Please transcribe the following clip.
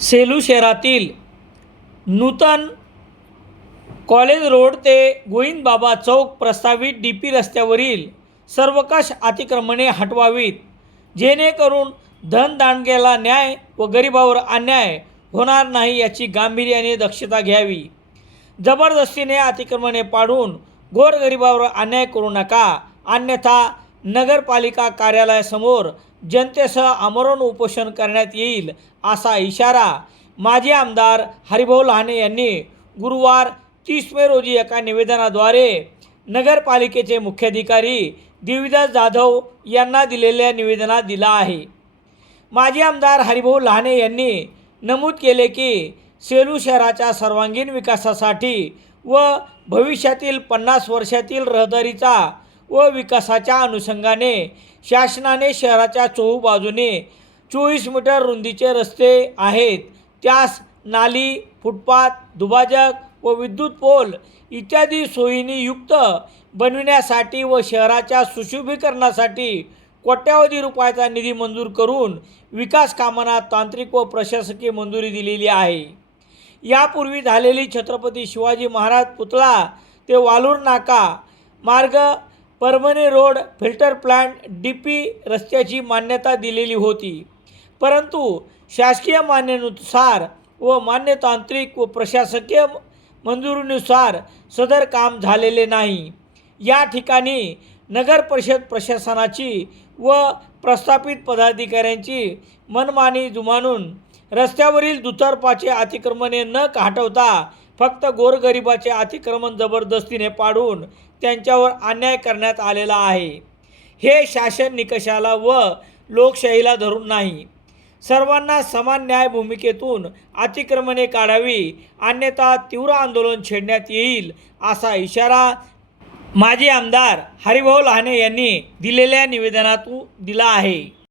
सेलू शहरातील नूतन college road ते गोविंदबाबा चौक प्रस्तावित डी पी रस्त्यावरील सर्वकाश अतिक्रमणे हटवावीत. जेणेकरून धनदांडग्याला न्याय व गरिबावर अन्याय होणार नाही याची गांभीर्याने दक्षता घ्यावी. जबरदस्तीने अतिक्रमणे पाडून गोरगरिबावर अन्याय करू नका. अन्यथा नगरपालिका कार्यालयासमोर जनतेसह आमरण उपोषण करण्यात येईल असा इशारा माजी आमदार हरिभाऊ लहाने यांनी गुरुवार तीस मे रोजी एका निवेदनाद्वारे नगरपालिकेचे मुख्याधिकारी दिविदास जाधव यांना दिलेल्या निवेदनात दिला आहे. माजी आमदार हरिभाऊ लहाने यांनी नमूद केले की सेलू शहराच्या सर्वांगीण विकासासाठी व भविष्यातील पन्नास वर्षातील रहदारीचा व विकासाच्या अनुषंगाने शासनाने शहराच्या चोहूबाजूने चोवीस मीटर रुंदीचे रस्ते आहेत. त्यास नाली फुटपाथ दुभाजक व विद्युत पोल इत्यादी सोयीनी युक्त बनविण्यासाठी व शहराच्या सुशोभीकरणासाठी कोट्यावधी रुपयाचा निधी मंजूर करून विकास कामांना तांत्रिक व प्रशासकीय मंजुरी दिलेली आहे. यापूर्वी झालेली छत्रपती शिवाजी महाराज पुतळा ते वालूर नाका मार्ग Parbhani road filter plant D P रस्त्याची मान्यता दिलेली होती. परंतु शासकीय मान्यनुसार व मान्य तांत्रिक व प्रशासकीय मंजुरीनुसार सदर काम झालेले नाही. या ठिकाणी नगर परिषद प्रशासनाची व प्रस्थापित पदाधिकाऱ्यांची मनमानी जुमानून रस्त्यावरील दुतर्फाचे अतिक्रमणे न हटवता फक्त गोरगरिबाचे अतिक्रमण जबरदस्तीने पाडून त्यांच्यावर अन्याय करण्यात आलेला आहे. हे शासन निकषाला व लोकशाहीला धरून नाही. सर्वांना समान न्याय भूमिकेतून अतिक्रमणे काढावी अन्यथा तीव्र आंदोलन छेडण्यात येईल असा इशारा माजी आमदार हरिभाऊ लहाने यांनी दिलेल्या निवेदनातून दिला आहे.